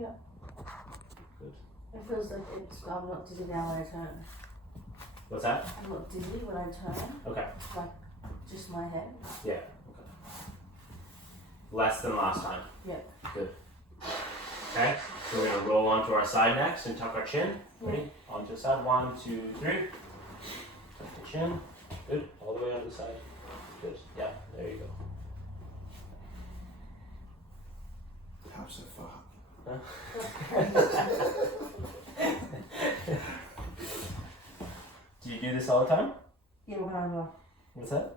Yeah. Good. It feels like I'm not dizzy now when I turn. What's that? I'm not dizzy when I turn. Okay. Like, just my head. Yeah. Okay. Less than last time. Yeah. Good. Okay. So we're gonna roll onto our side next and tuck our chin. Ready? Onto the side. 1, 2, 3. Tuck the chin. Good. All the way onto the side. Good. Yeah. There you go. How so far? Do you do this all the time? Yeah, when I'm What's that?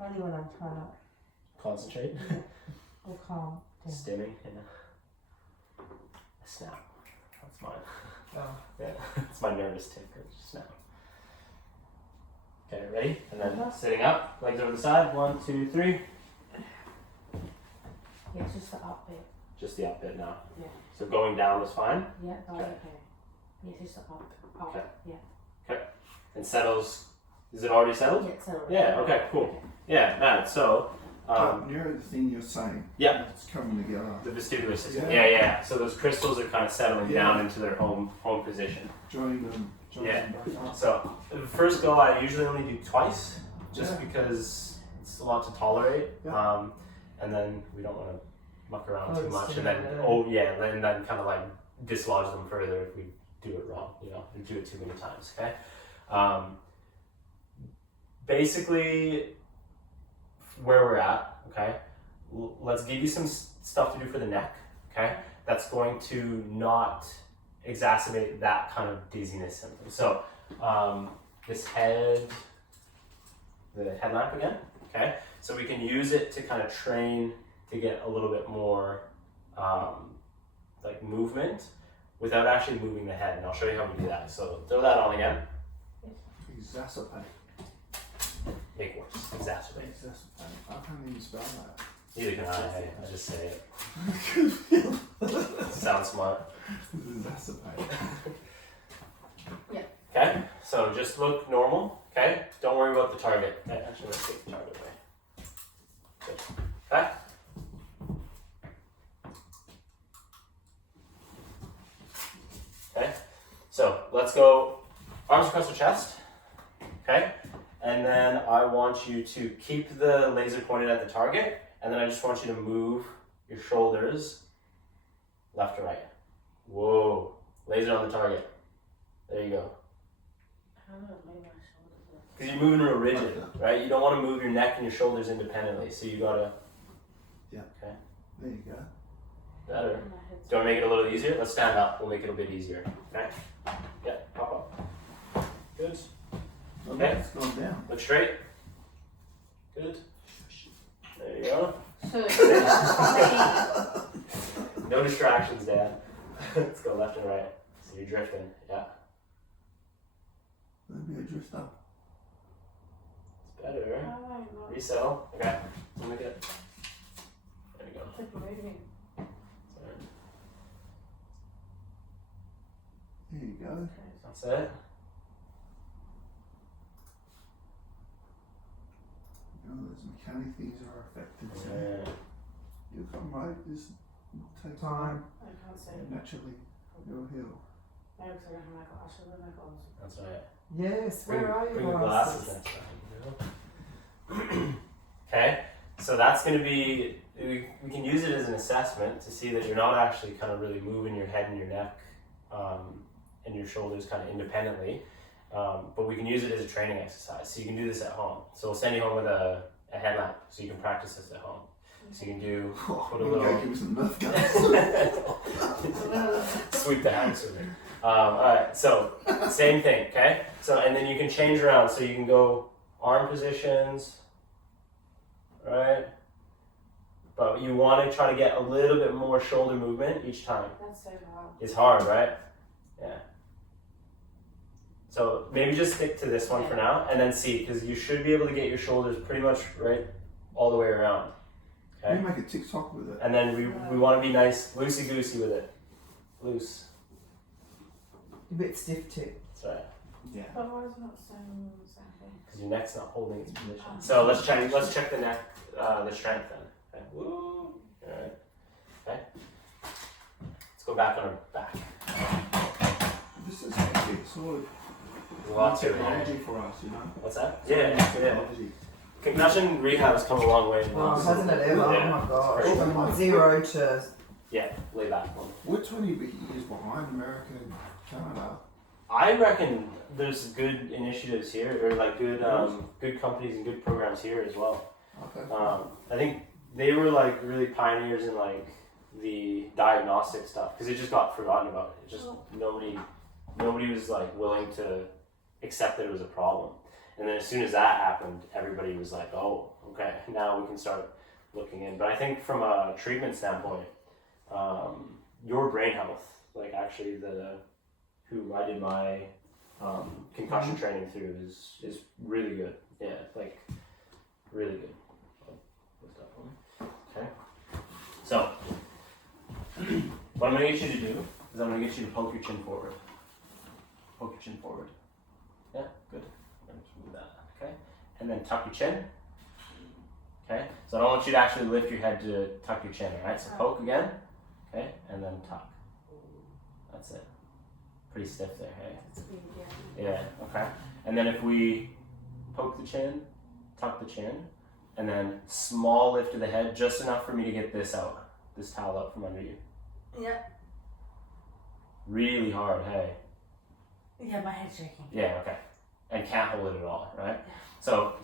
only when I'm trying to Concentrate. or calm. Yeah. Stimming. Yeah. A snap. That's mine. Oh. Yeah. It's my nervous tick. Snap. Okay, ready? And then sitting up, legs over the side. 1, 2, 3. Yeah, it's just the up bit. Just the up bit now. Yeah. So going down is fine. Yeah, that's Okay. okay. Yeah, just the up. Okay. Yeah. Okay. And settles. Is it already settled? Yeah, settled. Yeah. Okay. Cool. Yeah, man. So. You know the thing you're saying? Yeah. It's coming together. The vestibular system. Yeah. Yeah. So those crystals are kind of settling down into their home position. Join them. Join them back up. So the first go I usually only do twice, just because it's a lot to tolerate. Yeah. And then we don't want to muck around too it's much, too and then bad. and then kind of like dislodge them further if we do it wrong, and do it too many times. Okay. Basically, where we're at. Okay. Let's give you some stuff to do for the neck. Okay. That's going to not exacerbate that kind of dizziness symptom. So this the headlamp again. Okay. So we can use it to kind of train to get a little bit more like movement without actually moving the head, and I'll show you how we do that. So throw that on again. Exacerbate. Make worse. Exacerbate. Exacerbate. I can't even spell that. Neither can I just say it. Sounds smart. Exacerbate. Yeah. Okay, so just look normal. Okay, don't worry about the target. Okay, actually, let's take the target away. Good. Okay. Okay, so let's go arms across the chest. Okay, and then I want you to keep the laser pointed at the target, and then I just want you to move your shoulders left to right. Whoa, laser on the target. There you go. How do I lay my shoulders up? Because you're moving real rigid, right? You don't want to move your neck and your shoulders independently, so you gotta. Yeah. Okay. There you go. Better. My head's Do you want to make it a little easier? Let's stand up. We'll make it a bit easier. Okay. Yeah. Pop up. Good. Okay. Okay. It's gone down. Look straight. Good. There you go. So, No distractions, Dad. Let's go left and right. So you're drifting. Yeah. Maybe a drifter. It's better. how do I not Resettle. Okay. So make it. There you go. keep moving? Sorry. There you go. Okay. That's it. Oh, those mechanic things are affected. So Yeah. you'll come right. Just take time. I can't see. Naturally, you'll heal. Maybe because I don't have my glasses. I should wear my glasses. That's right. Yes, where are Bring your the glasses glasses? next time. Okay, so that's going to be, we can use it as an assessment to see that you're not actually kind of really moving your head and your neck and your shoulders kind of independently, but we can use it as a training exercise. So you can do this at home. So we'll send you home with a headlamp so you can practice this at home. So you can do, put a We'll go little, give some Nerf guns. sweep the house with it. Alright, so same thing, okay? So, and then you can change around, so you can go arm positions, right? But you want to try to get a little bit more shoulder movement each time. That's so hard. It's hard, right? Yeah. So maybe just stick to this one for now, and then see, because you should be able to get your shoulders pretty much right all the way around. Okay? We make a TikTok with it. And then we want to be nice, loosey-goosey with it. Loose. A bit stiff too. That's right. Yeah. But why is it not saying exactly? Because your neck's not holding its position. So let's check the neck, the strength then. Okay. Woo. All right. Okay. Let's go back on our back. This is hectic, sort of There's a lot to it. technology for us, you know. What's that? Sort of Yeah. technology. Concussion rehab has come a long way. Oh, hasn't it ever? Yeah. Oh my gosh. Pretty sure. From 0 to. Yeah, lay back one. We're 20 years behind America and Canada. I reckon there's good initiatives here, or like good companies and good programs here as well. Okay. I think they were like really pioneers in like the diagnostic stuff because it just got forgotten about. It just nobody was like willing to accept that it was a problem. And then as soon as that happened, everybody was like, "Oh, okay, now we can start looking in." But I think from a treatment standpoint, your brain health, like actually who I did my concussion training through is really good. Yeah, like really good. Okay. So what I'm gonna get you to do is I'm gonna get you to poke your chin forward. Poke your chin forward. Yeah, good. I'm gonna just move that. Okay. And then tuck your chin. Okay. So I don't want you to actually lift your head to tuck your chin, alright? So poke again. Okay, and then tuck. That's it. Pretty stiff there, hey? That's weird, yeah. Yeah, okay. And then if we poke the chin, tuck the chin, and then small lift of the head, just enough for me to get this out, this towel out from under you. Yeah. Really hard, hey? Yeah, my head's shaking. Yeah, okay. And can't hold it at all, right? So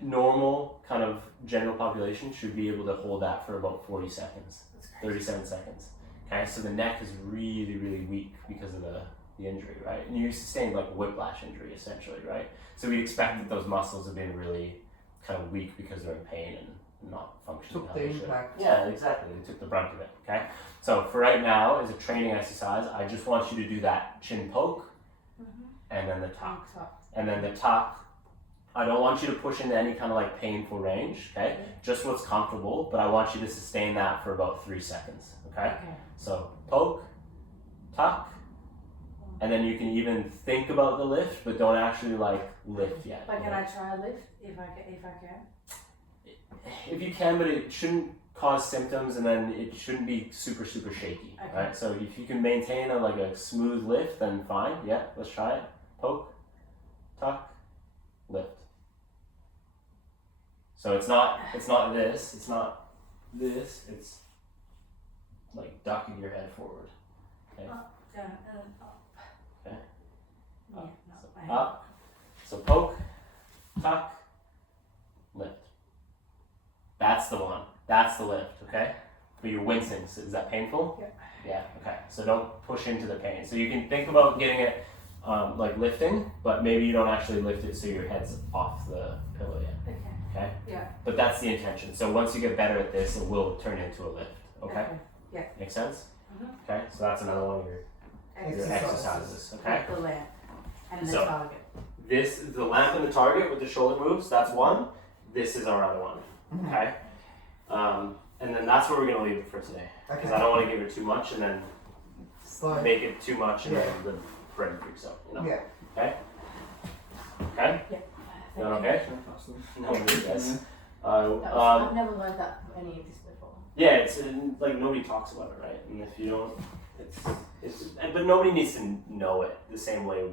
normal kind of general population should be able to hold that for about 40 seconds, That's crazy. 37 seconds. Okay, so the neck is really, really weak because of the injury, right? And you sustained like whiplash injury essentially, right? So we expect that those muscles have been really kind of weak because they're in pain and not functioning. Took how the they should. impact. Yeah, exactly. They took the brunt of it, okay? So for right now, as a training exercise, I just want you to do that chin poke and then the tuck. And then the tuck, I don't want you to push into any kind of like painful range, okay? Just what's comfortable, but I want you to sustain that for about 3 seconds, okay? Okay. So poke, tuck, and then you can even think about the lift, but don't actually like lift yet. But can I try a lift if I can? If you can, but it shouldn't cause symptoms, and then it shouldn't be super shaky, Okay. right? So if you can maintain a smooth lift, then fine. Yeah, let's try it. Poke, tuck, lift. So it's not this, it's not this, it's like ducking your head forward. Okay. Up, down, and up. Okay. Yeah, Up. no, So my head. up. So poke, tuck, lift. That's the one. That's the lift, okay? But you're wincing, so is that painful? Yeah. Yeah, okay. So don't push into the pain. So you can think about getting it like lifting, but maybe you don't actually lift it so your head's off the pillow yet, Okay. okay? Yeah. But that's the intention. So once you get better at this, it will turn into a lift, okay? Yeah. Make sense? Mhm. Okay, so that's another one of your exercises, okay? The lamp and the So- target. This is the lamp and the target with the shoulder moves, that's one. This is our other one, Mhm. okay? And then that's where we're gonna leave it for today. Because I Okay. don't wanna give it too much and then Slow. make it too much and then the brain freaks out, you know? Yeah. Okay? Thank Doing you. okay? Fantastic. No, you guys. That was, I've never learned that any of this before. Yeah, it's like nobody talks about it, right? And if you don't, but nobody needs to know it the same way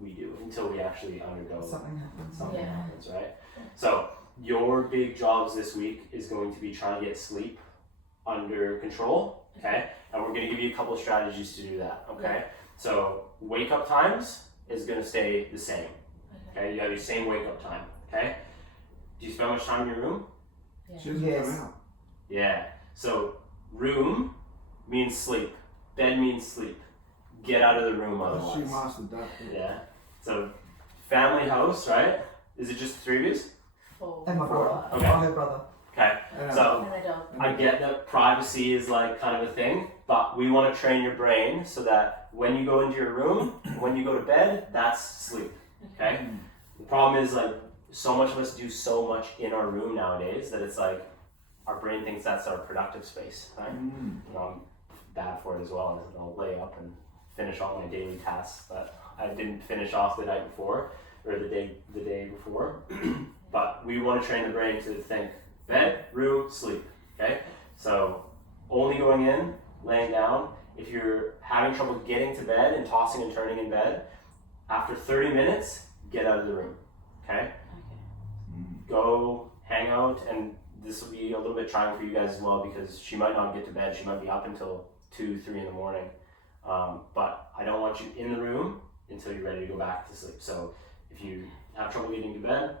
we do until we actually undergo Something happens. something Yeah. happens, right? So your big jobs this week is going to be trying to get sleep under control, okay? And we're gonna give you a couple of strategies to do that, okay? So wake up times is gonna stay the same, okay? You have your same wake up time, okay? Do you spend much time in your room? She doesn't Yes. come out. Yeah. So room means sleep. Bed means sleep. Get out of the room Oh, she otherwise. mastered that. Yeah. So family house, right? Is it just the 3 of you? For And my brother. Okay. Oh, her brother. Okay. Yeah. So and a dog. I get that privacy is like kind of a thing, but we want to train your brain so that when you go into your room, when you go to bed, that's sleep. Okay? The problem is like so much of us do so much in our room nowadays that it's like our brain thinks that's our productive space, right? Mm. You know, I'm bad for it as well. I'll lay up and finish all my daily tasks that I didn't finish off the night before or the day before. But we want to train the brain to think bed, room, sleep. Okay? So only going in, laying down if you're having trouble getting to bed and tossing and turning in bed, after 30 minutes, get out of the room, okay? Go hang out, and this will be a little bit trying for you guys as well because she might not get to bed. She might be up until 2, 3 in the morning. But I don't want you in the room until you're ready to go back to sleep. So if you have trouble getting to bed,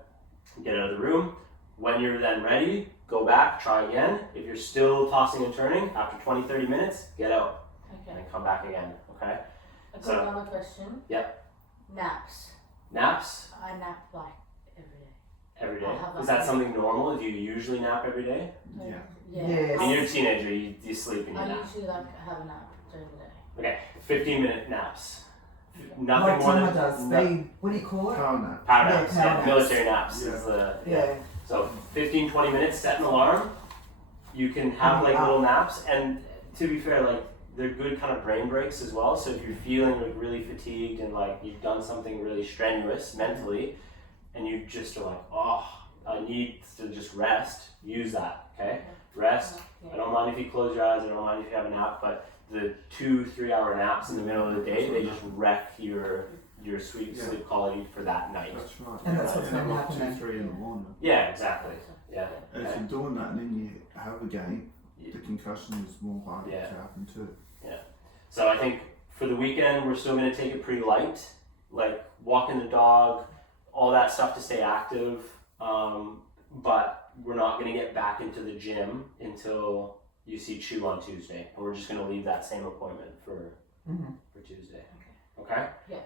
get out of the room. When you're then ready, go back, try again. If you're still tossing and turning, after 20, 30 minutes, get out and then come back again, okay? I've So- got another question. Yep. Naps. Naps I nap like every day. every I day. have a Is that habit. something normal? Do you usually nap every day? Yeah. Yeah. Yes. When you're a teenager, you sleep and you I nap. usually like have a nap during the day. Okay, 15-minute naps. Okay. Nothing Like more than Tama does. What do you call it? Power nap. power Yeah, naps. power Yeah, naps. military naps Yeah. is the Yeah. So 15, 20 minutes, set an alarm. You can have like little naps, and to be fair, like they're good kind of brain breaks as well. So if you're feeling like really fatigued and like you've done something really strenuous mentally, and you just are like, oh, I need to just rest, use that, okay? Rest. I don't mind if you close your eyes, I don't mind if you have a nap, but the 2-3 hour naps in the middle of the day, they just wreck your sweet Yeah. sleep quality for that night. That's right. And that's what's And gonna about happen 2, then. 3 in the morning. Yeah, exactly. Yeah. And if Okay. you're doing that and then you have a game, Yeah. the concussion is more likely Yeah. to happen too. So I think for the weekend, we're still going to take it pretty light, like walking the dog, all that stuff to stay active. But we're not going to get back into the gym until you see Chew on Tuesday. And we're just going to leave that same appointment for Tuesday. Okay? Yeah.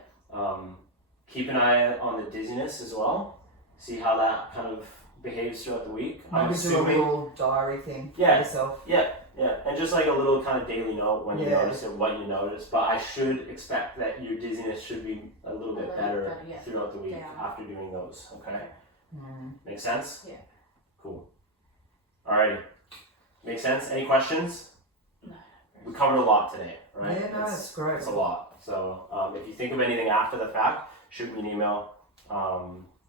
Keep an eye on the dizziness as well. See how that kind of behaves throughout the week. I'm Maybe do a assuming. little diary thing Yeah. for yourself. Yeah, and just like a little kind of daily note when you Yeah. notice it, what you notice. But I should expect that your dizziness should be a little bit better yeah. throughout the week Yeah. after doing those. Okay, Mm. make sense? Yeah. Cool. Alrighty, make sense? Any questions? No. We covered a lot today, right? Yeah, no, it's great. It's a lot. So if you think of anything after the fact, shoot me an email.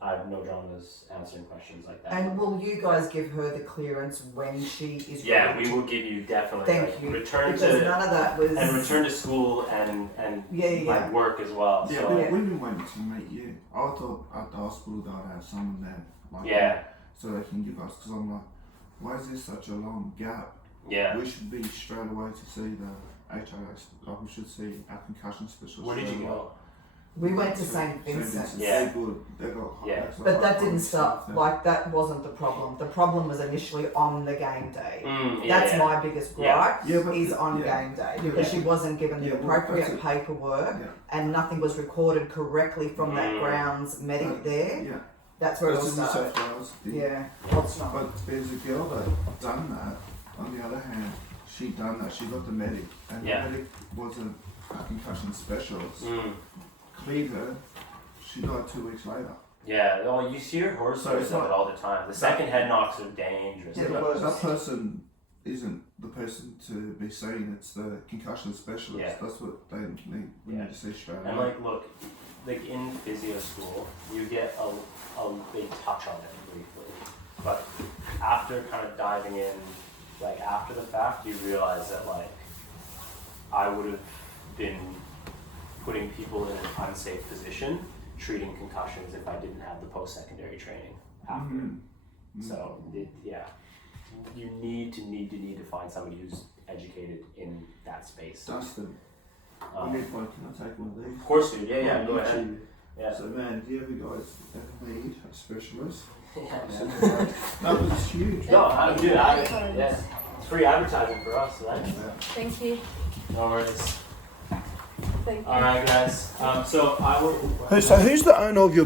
I have no dramas answering questions like that. And will you guys give her the clearance when she is Yeah, ready we to- will give you definitely Thank like, you. return Because to none of that was. and return to school and Yeah. like work as well. Yeah, So we, we've been waiting to meet you. I thought at the hospital they'd have someone there, like yeah, so they can give us. Because I'm like, why is there such a long gap? yeah. We should be straight away to see the HIS. Like we should see our concussion specialist. Where did straight you away. go? We went to St. Vincent. Yeah. They're good. They got. Yeah. they got But that high didn't quality stop. stuff there. Like that wasn't the problem. The problem was initially on the game day. Yeah, That's yeah. my biggest Yeah. gripe. Yeah, but- is on yeah. game day because she wasn't given the Yeah, well, appropriate that's it. paperwork Yeah. and nothing was recorded correctly from that Mm. grounds medic there. Yeah. That's where it all That's in New started. South Wales. Yeah, what's not? But there's a girl that done that. On the other hand, she done that. She got the medic, and Yeah. the medic wasn't a concussion specialist. Mm. Cleared her. She died 2 weeks later. Yeah, oh, you hear horror So stories it's of not- it all the time. The second head knocks are dangerous. Yeah, Yeah, but but- that person isn't the person to be seen. It's the concussion specialist. Yeah. That's what they need. We Yeah. need to see straight And away. like, look, like in physio school, you get they touch on it briefly, but after kind of diving in, like after the fact, you realize that like I would have been putting people in an unsafe position treating concussions if I didn't have the post-secondary training after. Mhm. So you need to find somebody who's educated in that space. Dustin, Um, can I take one of these? of course, dude. Yeah, go Literally. ahead. Yeah. So man, do you ever guys ever need a specialist? Yeah. No, but it's huge. No, I do. Thank you. Yeah, it's free advertising for us, right? Yeah. Thank you. No worries. Thank you. All right, guys. So I will. So who's the owner of your